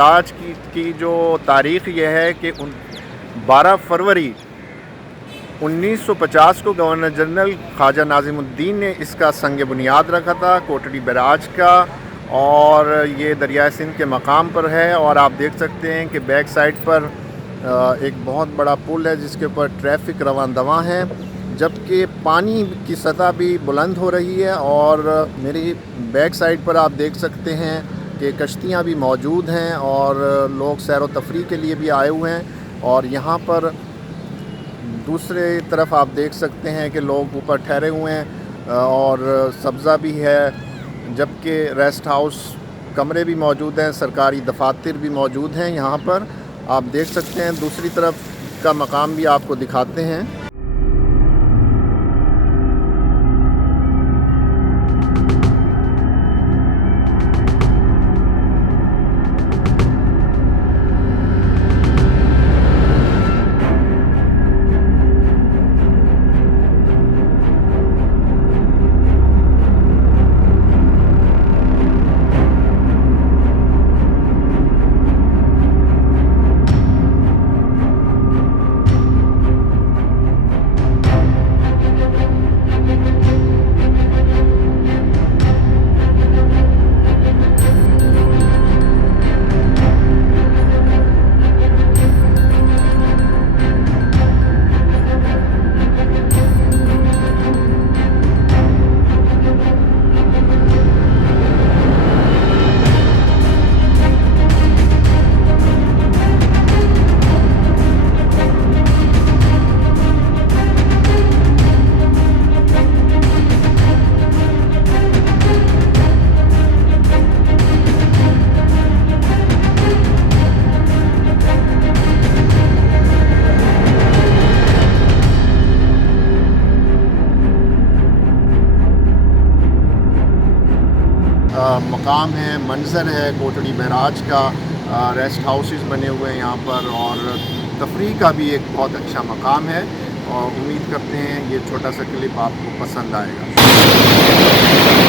आज की जो तारीख़ ये है कि 12 फरवरी 1950 को गवर्नर जनरल ख्वाजा नाज़िमुद्दीन ने इसका संग बुनियाद रखा था, कोटड़ी बैराज का। और ये दरियाए सिंध के मकाम पर है। और आप देख सकते हैं कि बैक साइड पर एक बहुत बड़ा पुल है जिसके ऊपर ट्रैफिक रवां दवां है, जबकि पानी की सतह भी बुलंद हो रही है। और मेरी बैक साइड पर आप देख सकते हैं कि कश्तियाँ भी मौजूद हैं और लोग सैर व तफरीह के लिए भी आए हुए हैं। और यहाँ पर दूसरे तरफ आप देख सकते हैं कि लोग ऊपर ठहरे हुए हैं और सब्ज़ा भी है, जबकि रेस्ट हाउस कमरे भी मौजूद हैं, सरकारी दफातर भी मौजूद हैं। यहाँ पर आप देख सकते हैं, दूसरी तरफ का मकाम भी आपको दिखाते हैं। मकाम है, मंज़र है कोटड़ी बैराज का। रेस्ट हाउसेस बने हुए हैं यहाँ पर और तफरीह का भी एक बहुत अच्छा मकाम है। और उम्मीद करते हैं ये छोटा सा क्लिप आपको पसंद आएगा।